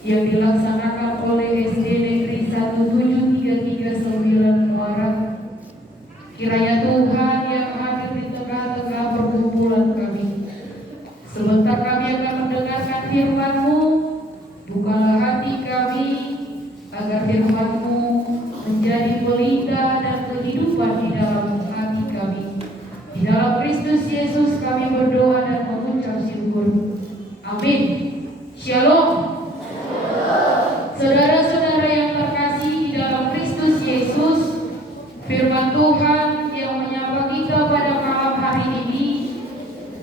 yang dilaksanakan oleh SD Negeri 17339 Muara. Kiranya Tuhan yang hadir di tengah-tengah perkumpulan kami, sebentar kami akan mendengarkan firman-Mu. Bukalah hati kami agar firman-Mu menjadi pelita dan kehidupan di dalam hati kami. Di dalam Kristus Yesus kami berdoa dan mengucap syukur. Amin. Shalom. Saudara-saudara yang terkasih di dalam Kristus Yesus, firman Tuhan yang menyapa kita pada malam hari ini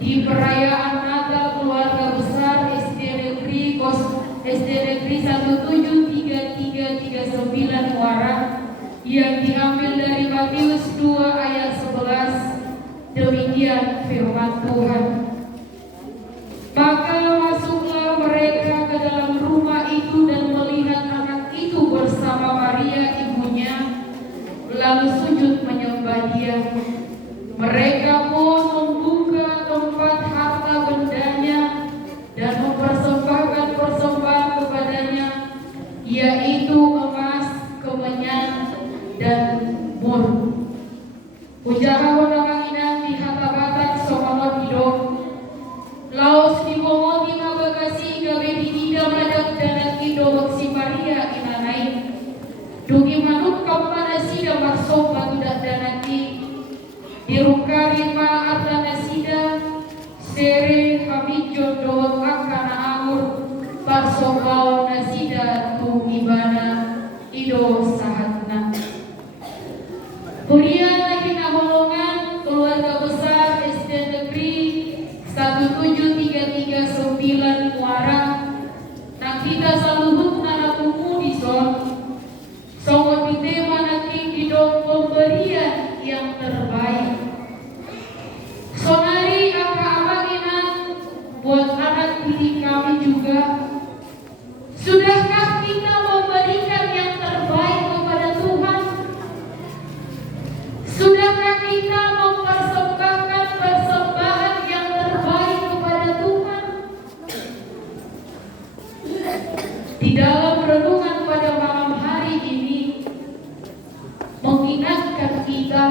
di perayaan Natal Keluarga Besar SD Negeri 17339 Muara yang diambil dari Matius 2 ayat 11. Demikian firman Tuhan. Maka masuklah mereka ke dalam rumah itu dan melihat anak itu bersama Maria ibunya, lalu sujud menyembah Dia. Mereka pun membuka tempat harta bendanya dan mempersembahkan persembahan kepadanya, yaitu emas, kemenyan, dan mur. Ujaha wenang inang di hata-hata somalot hidup. Laos di pomoti ngabagasi gabe di ida madak danak ido waksi Maria inanai. Dugi manuk kampana sida marsok batudak danaki. Dirukari ma artana sida sere hamijo doot akana amur parsokau nasida tu ibana ido sahatna. Kemudian lagi naholongan keluarga besar SD Negeri 17339 Muara. Nah kita saluhut anak di son. Songot ditema naking hidup pemberian yang terbaik. Sonari apa-apakinan buat anak didik kami juga. Sudahkah kita memberikan yang terbaik kepada Tuhan? Sudahkah kita mempersembahkan persembahan yang terbaik kepada Tuhan? Di dalam renungan pada malam hari ini mengingatkan kita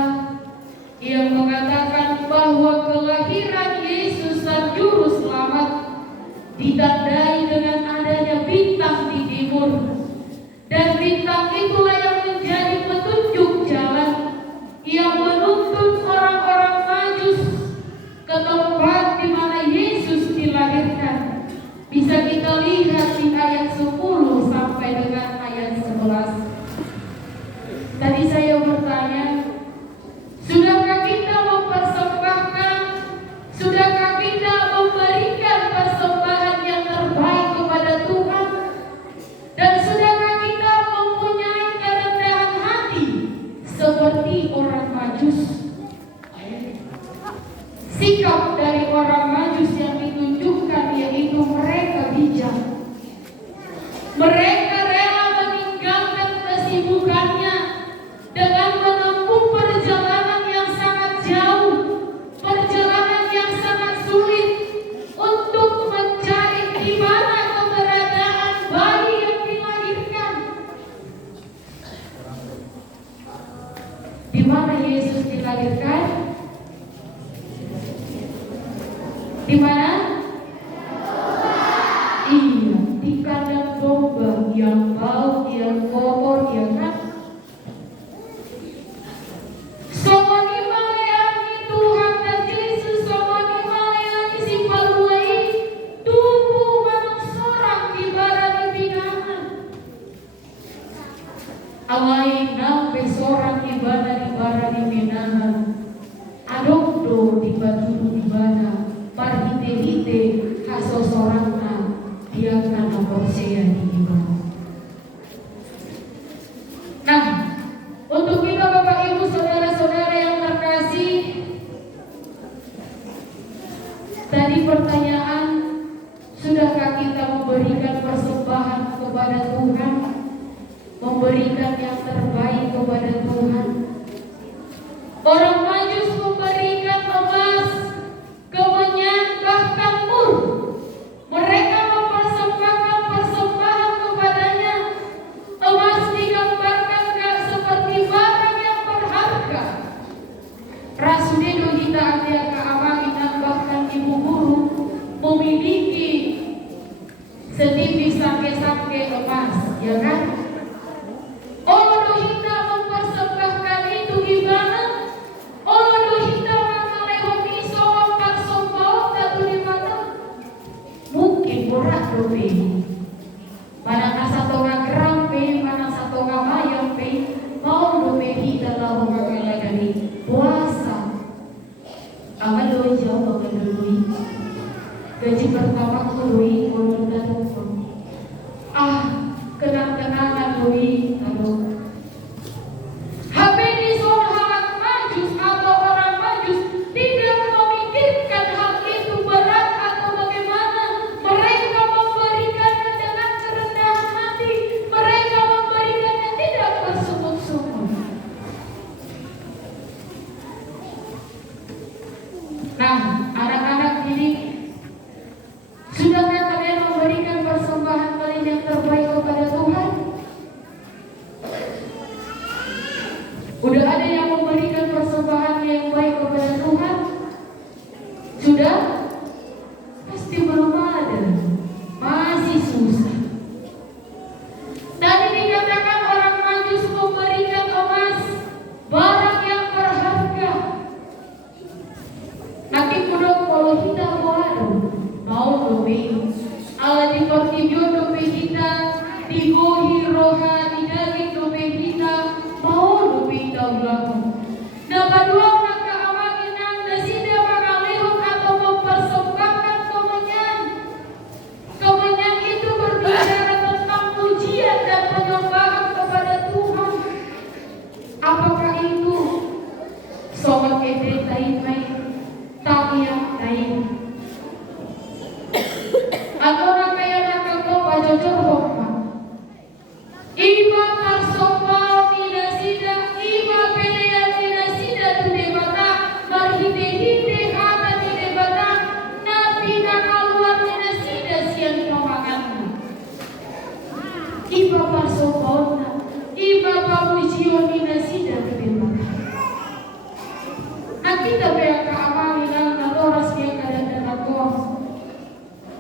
yang mengatakan bahwa kelahiran Yesus Sang Juru Selamat ditandai dengan adanya bintang di timur, dan bintang itulah yang menjadi petunjuk jalan yang menuntun orang-orang Majus ke tempat di mana Yesus dilahirkan. Bisa kita lihat di ayat 10 sampai dengan ayat 11. Tadi saya bertanya, sudahkah kita mempersembahkan, sudahkah kita memberikan persembahan yang terbaik kepada Tuhan? Dan sudahkah kita mempunyai kerendahan hati seperti orang Majus? Sikap dari orang Majus yang ditunjukkan yaitu mereka bijak. Mereka rela meninggalkan kesibukannya dengan menempuh perjalanan yang sangat jauh, perjalanan yang sangat sulit untuk mencari di mana keberadaan bayi yang dilahirkan. Di mana Yesus dilahirkan? Di mana? Iya, di kandang domba yang bau, yang kotor, ya kan? Somoni malayani Tuhan dan Yesus, somoni malayani simpal mulai tubuh manung sorang di barang binangan. Awai nampe sorang di barang binangan. Adok do di batu di bana. Parhite-hite haso sorangna dia kana persea di ibadah. Nah, untuk kita Bapak Ibu saudara-saudara yang terkasih, tadi pertanyaan, sudahkah kita memberikan persembahan kepada Tuhan, memberikan yang terbaik kepada Tuhan? Orang Majus memberikan emas, kemenyan, bahkan mur. Mereka mempersembahkan persembahan Ini sake-sake emas, ya kan? Allah kita mempersembahkan itu gimana? Allah kita mengalami soal persombong dan gimana? Mungkin murah lebih. Mana satu gram pe, mana satu mayang pe, mau lebih kita lalu mengalah dari puasa. Amal doi jauh amal doi. Gaji pertama doi, ulun dan kenang-kenangan doi, aduh. Habis orang majus atau orang majus tidak memikirkan hal itu berat atau bagaimana. Mereka memberikannya dengan kerendahan hati. Mereka memberikannya tidak bersungut-sungut. Nah, anak-anak ini, sudahkah kalian memberikan persembahan kalian yang terbaik kepada Tuhan? Udah ada yang memberikan persembahan yang baik kepada Tuhan? Sudah? Pasti belum ada. Masih susah. Tadi dikatakan orang majus memberikan emas, barang yang berharga. Nanti kudok kalau kita mau lebih. Allah dipertimbun dobe kita, digohi rohani daging dobe kita, mau dobe daulah. Dapat dua maka awangin nang nasida makalihut atau mempersembahkan kemenyan. Kemenyan itu berbicara tentang pujian dan penyembahan kepada Tuhan. Apakah itu sobat edit taimai, tabiak taim? Atau nakaya nakako pajojor hokma. Iba parsombal minasida, iba pelea minasida tu debata, marhide-hide hata tu debata, nabi nakaluar minasida siang pemakannya. Iba parsombalna, iba pamujio minasida tu debata. Nah kita beak keamalin ang natoras yang kadang nakos.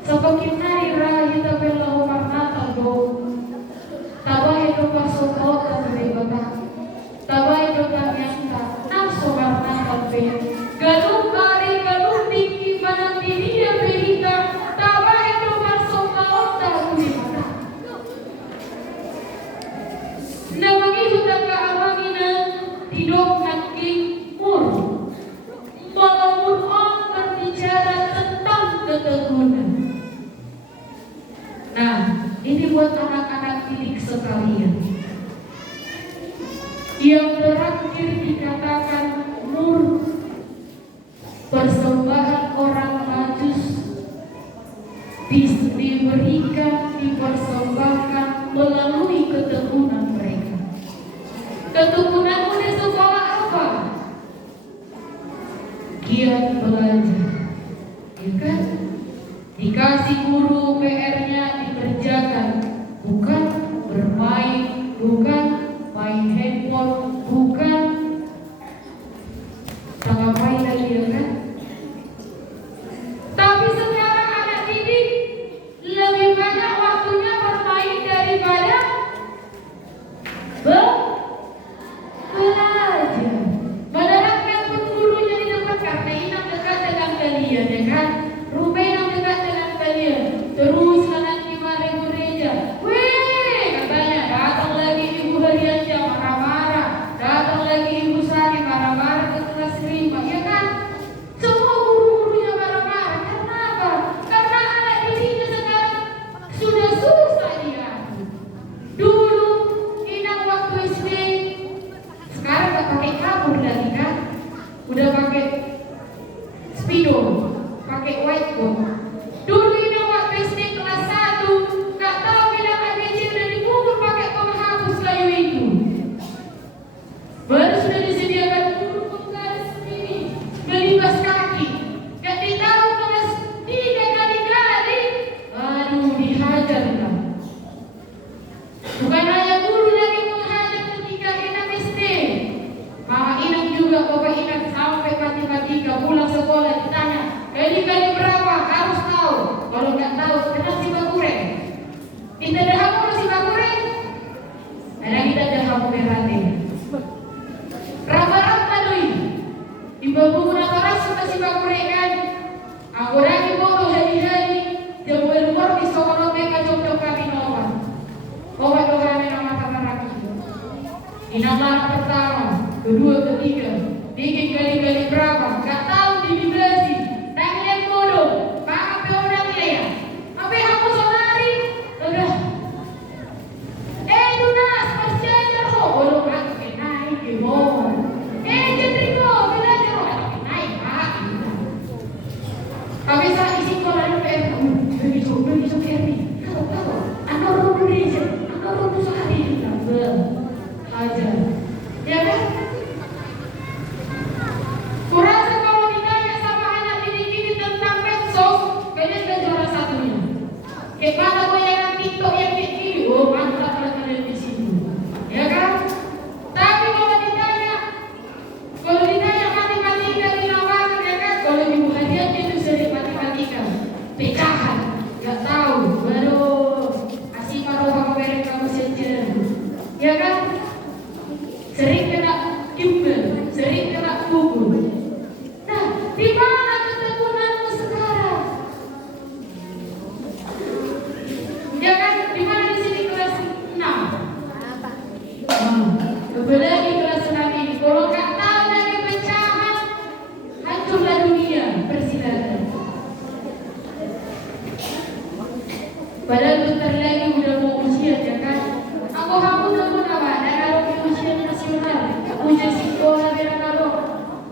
Sebagai naira kita belau karnata do, tabai do pasokot dan berbata, tabai do kanyanta, nafsu karnata be, galuh kari galuh tinggi panang diri dia berita, tabai do pasokot dan berbata. Namagi sudah keamangina tidok nanti mur, walaupun orang berbicara tentang keteguhan. Nah, ini buat anak-anak didik sekalian. Yang terakhir dikatakan mur, persembahan orang majus diberikan, dipersembahkan melalui ketekunan mereka. Ketekunanmu di sekolah apa? Giat belajar, ya kan? Dikasih guru PR-nya dikerjakan, bukan bermain, bukan main handphone, bukan tengah main lagi, ya kan? Tapi sekarang anak didik lebih banyak waktunya bermain daripada belajar. Padahal kan pun gurunya di dekat karena inang dekat dengan kalian, ya kan? Rumah yang dekat dengan kalian. Terus nanti mari gereja. Weh, katanya datang lagi ibu Harianca marah-marah, datang lagi ibu Sari marah-marah ke kelas 5, ya kan? Semua guru-gurunya marah-marah. Karena apa? Karena anak didiknya sekarang sudah susah dia. Dulu inang waktu SD, sekarang gak pakai kabur lagi kan? Udah pakai spidol, pakai whiteboard. Dulu ini waktu SD kelas 1, gak tahu bilang kedua, ketiga, bikin kali-kali berapa? Gak tahu divibrasi. Tangan bodoh, Pak orang ya. Apa yang aku sonari? Udah. Dunas, pasti aja kok. Bodoh aku naik ke bawah. Jendriko, bila aja kok aku naik Pak. Tapi saat isi sekolah itu begitu kerni. Kalau, anak orang Indonesia, anak orang sehari aja. Ya kan? Kurasa kalau ditanya sama anak didik tentang medsos, kayaknya sudah juara satunya. Kayak mana goyangan TikTok yang kayak gini? Oh mantap lah kalian di situ. Ya kan? Tapi kalau ditanya matematika lima banget ya kan? Kalau ibu hadiah itu sering matematika, pecahan, nggak tahu. Baru asih maroha merek kamu saja. Ya kan? Sering kena imbel, sering kena pukul. Nah, di mana ketekunanmu sekarang? Ya kan, di mana di sini kelas 6? Apalagi kelas 6 ini. Kalau nggak tahu dari pecahan, hancurlah dunia. Persilakan. Padahal bentar lagi udah mau ujian ya kan? Aku udah mau apa? Ujian nasional, ujian sekolah biar kalau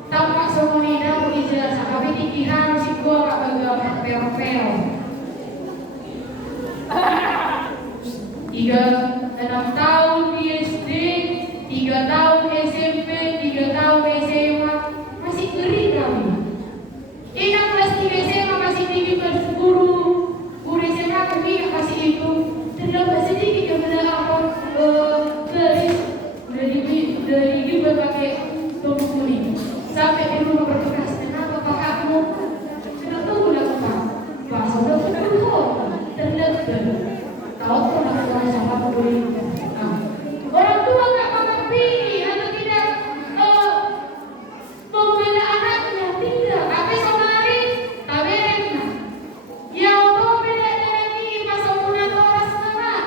tampak semua ini aku ijazah, tapi dikira sekolah agak pero-pero. 6 tahun di SD, 3 tahun SMP, 3 tahun SMA, masih ngeri kami. Ini kelas 3 SMA masih tinggi kelas guru SMA kami masih itu terdapat sedikit yang benar apa garis dari berbagai tubuh kuning sampai di rumah bertugas. Kenapa Pak kamu? Tidak tahu lah Pak. Pak sudah betul terlihat tahu pun orang sama peduli. Orang tua nggak mengerti atau tidak membela anaknya tidak. Apa sonari taberna. Yang tahu beda dengan ini masa punya orang setengah.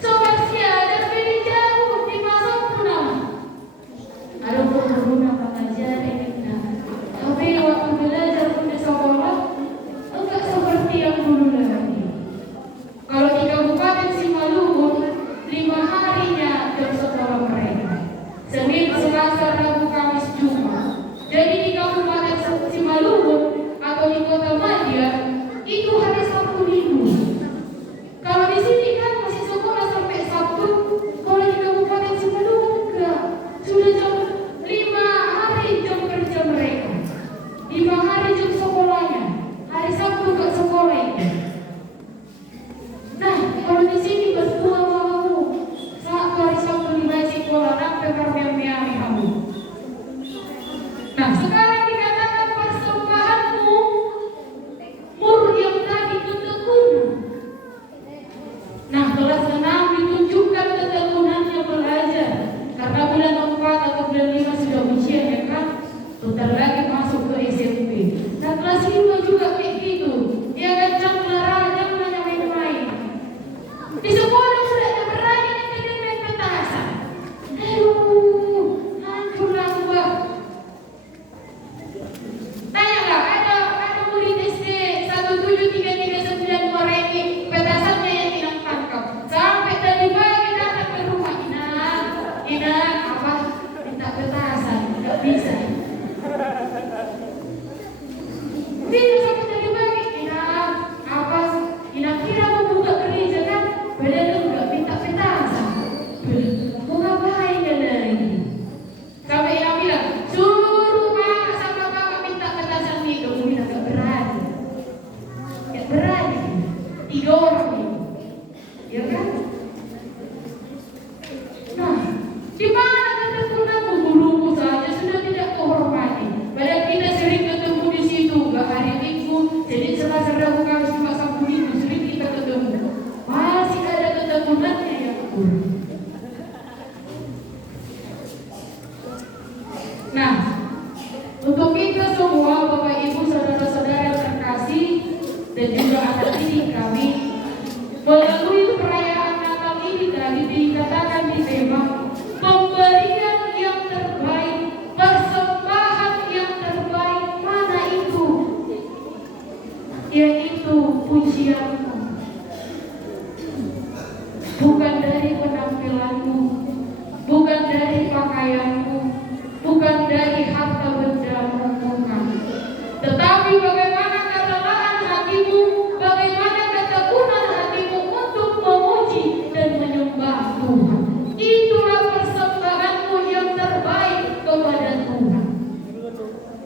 Sobat siajar beda jauh di masa punya. Ada berguna pengajaran kita. Tapi waktu belajar pun di sekolah enggak seperti yang dulu lagi. Kalau di Kabupaten Simalungun 5 harinya jam sekolah mereka. Senin, Selasa, Rabu, Kamis, Jumat. Jadi di Kabupaten Simalungun atau di Kota Madia itu hari Sabtu Minggu. Kalau di sini kan masih sekolah sampai Sabtu. Kalau di Kabupaten Simalungun enggak. Sudah jam 5 hari jam kerja mereka. 5 hari jam sekolahnya. Hari Sabtu enggak sekolah itu. Nah, kalau di sini berbuah kamu saat hari Sabtu di sekolah sampai bermiami kamu. Nah, sekarang dikatakan persembahanmu mur yang tadi ketekunan. Nah, kelas 6 ditunjukkan ketekunannya belajar. Karena bulan 4 atau bulan 5 sudah ujian ya kan? Bentar lagi masuk ke SMP. Nah, kelas 5 juga kayak gitu. Dia kan jam main-main. Di sekolah sudah ada berani yang main petasan. Hancurlah gua. Tanyalah, ada murid SD 17339 Moreni petasannya yang hilang tangkap. Sampai tadi pagi datang ke rumah Ina apa? Minta petasan, nggak bisa. Bisa sampai tadi pagi Ina apa? Ina kira mau buka gereja kan? Padahal nggak minta petasan. Mau ngapain kan lagi? Sampai Ina bilang suruh mama sama papa minta petasan itu. Ina nggak berani. Nggak berani. 3 orang ini, ya kan? Nah, di mana ketekunanmu? Gurumu saja sudah tidak kehormati. Padahal kita sering ketemu di situ, nggak hari Minggu, jadi Selasa, Rabu, Kamis, Jumat, Sabtu, Minggu sering kita ketemu. Masih ada ketekunannya yang kurang. Nah, untuk kita semua, Bapak Ibu, saudara-saudara yang terkasih, dan juga anak didik kami, melalui perayaan Natal ini tadi dikatakan di tema pemberian yang terbaik bukan dari penampilanmu, bukan dari pakaianmu, bukan dari harta bendamu, bukan. Tetapi bagaimana kerelaan hatimu, bagaimana ketekunan hatimu untuk memuji dan menyembah Tuhan. Itulah persembahanmu yang terbaik kepada Tuhan.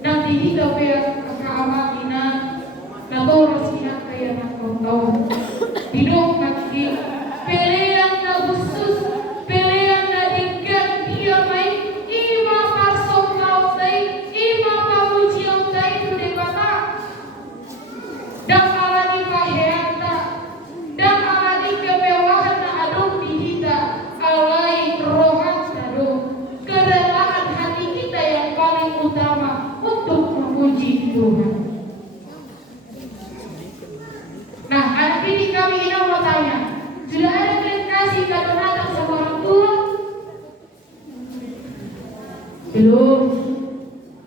Nanti kita pihak keamanan, nato sinak kaya nakotau, hidup nanti pilihan na khusus, pilihan na diggan dia may ima parsongkaw tay, ima pamujiyaw tay kundi bata. Dan alani kahiyata, dan alani kemewahan na adong dihita, alay rohan na do, kerelaan hati kita yang paling utama untuk memuji Tuhan. Nah, anak ini kami ini mau tanya, sudah ada kalian kasih kado Natal sama orang tua?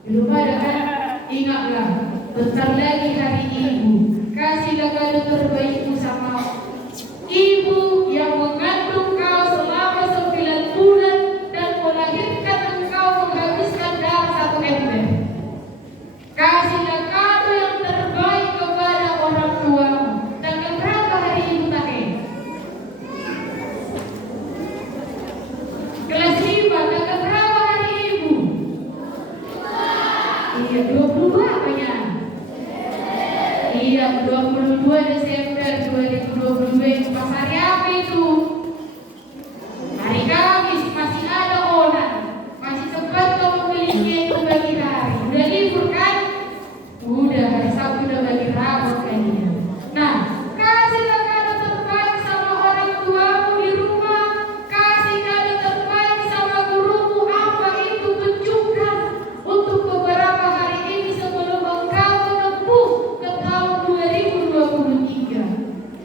Belum ada kan? Ingatlah, bentar lagi hari Ibu. Kasihlah kado terbaikmu sama ibu yang mengandung kau selama 9 bulan dan melahirkan engkau menghabiskan darah 1 ember. Kasihlah kado yang terbaik kepada orang tuamu. Tanggal berapa hari Ibu tadi? Kelas 5, tanggal berapa hari Ibu? Iya, 22 apanya? Iya, 22 Desember 2022. Pas hari apa itu? Hari Kamis, masih ada orang. Masih sempat kau memiliki itu bagi hari. Udah libur kan? Udah, hari Sabtu udah bagi rabot kayaknya. Nah, kasihlah kado terbaik sama orang tuamu di rumah. Kasih kado terbaik sama gurumu. Apa itu? Tunjukkan untuk beberapa hari ini sebelum engkau menempuh ke tahun 2023.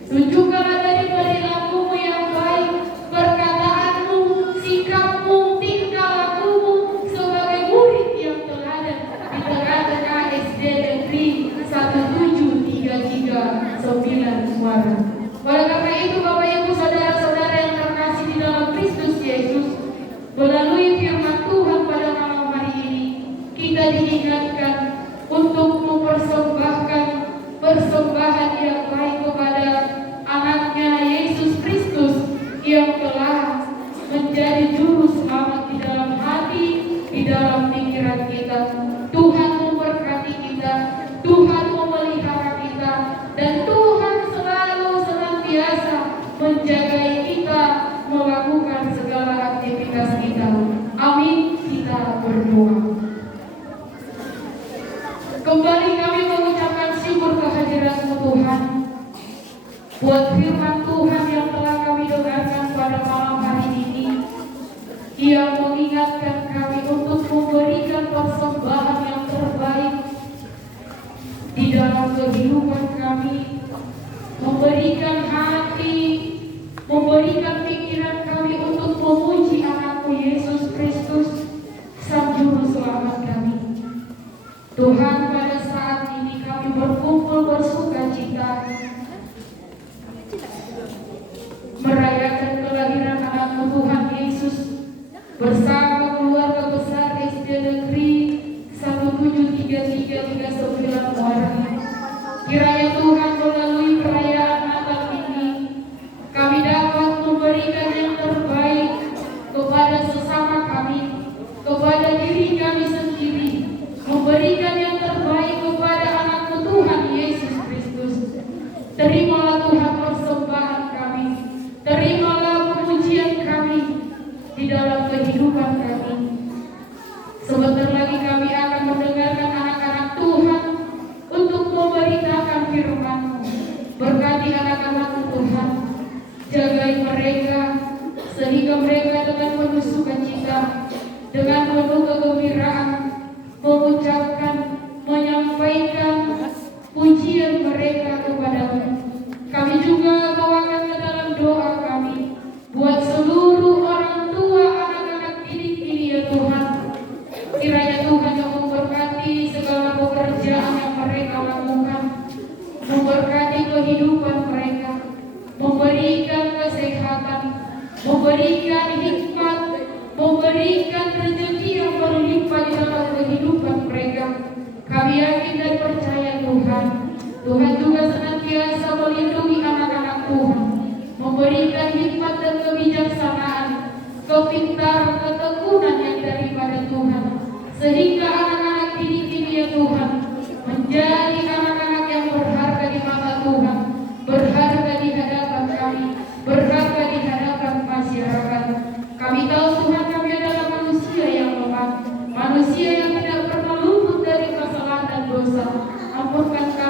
Tunjukkanlah dari perilakumu yang baik, perkataanmu, sikapmu, tingkah lakumu sebagai murid yang teladan di tengah-tengah SD Negeri 1739 Muara. Oleh karena itu, Bapak Ibu saudara-saudara yang terkasih di dalam Kristus Yesus, melalui firman Tuhan pada malam hari ini, kita diingatkan untuk mempersembahkan persembahan yang baik kepada anaknya Yesus Kristus yang telah menjadi juru selamat di dalam hati, di dalam pikiran kita. Tuhan memberkati kita, Tuhan memelihara kita, dan Tuhan selalu senantiasa menjaga kita melakukan segala aktivitas kita. Amin. Kita berdoa. Kembali kami mengucapkan syukur kehadiran-Mu Tuhan, buat firman Tuhan yang telah kami dengarkan pada malam hari ini, yang mengingatkan kami untuk memberikan persembahan yang terbaik di dalam kehidupan kami, memberikan hati, memberikan pikiran kami untuk memuji anakmu Yesus Kristus, Sang Juru Selamat kami. Tuhan, pada saat ini kami berkumpul bersuka cita merayakan kelahiran anakmu Tuhan Yesus bersama keluarga besar SD Negeri 1739 Muara. Kiranya Tuhan melalui perayaan Natal ini kami dapat memberikan yang terbaik kepada sesama kami, kepada diri kami sendiri, memberikan yang terbaik kepada anakmu Tuhan Yesus Kristus. Terimalah Tuhan persembahan kami, terimalah pujian kami di dalam kehidupan kami. Sebentar lagi kami akan mendengarkan anak-anak Tuhan untuk memberitakan firman-Mu. Berkati anak-anak-Mu Tuhan, jagai mereka sehingga mereka dengan penuh sukacita, dengan penuh kegembiraan mengucapkan, menyampaikan pujian mereka kepada-Mu. Kami juga bawakan ke dalam doa kami buat seluruh orang tua anak-anak didik ini ya Tuhan. Kiranya Tuhan yang memberkati segala pekerjaan yang mereka lakukan, memberkati kehidupan mereka, memberikan kesehatan, memberikan hikmat, memberikan rezeki yang berlimpah di dalam kehidupan mereka. Kami yakin dan percaya Tuhan, Tuhan juga senantiasa melindungi anak-anak Tuhan, memberikan hikmat dan kebijaksanaan, kepintaran, ketekunan yang daripada Tuhan, sehingga anak-anak ini ya Tuhan menjadi anak-anak yang berharga di mata Tuhan, berharga di hadapan kami, berharga di hadapan masyarakat. Kami tahu Tuhan, kami adalah manusia yang lemah, manusia yang tidak pernah luput dari kesalahan dan dosa. Ampunkan kami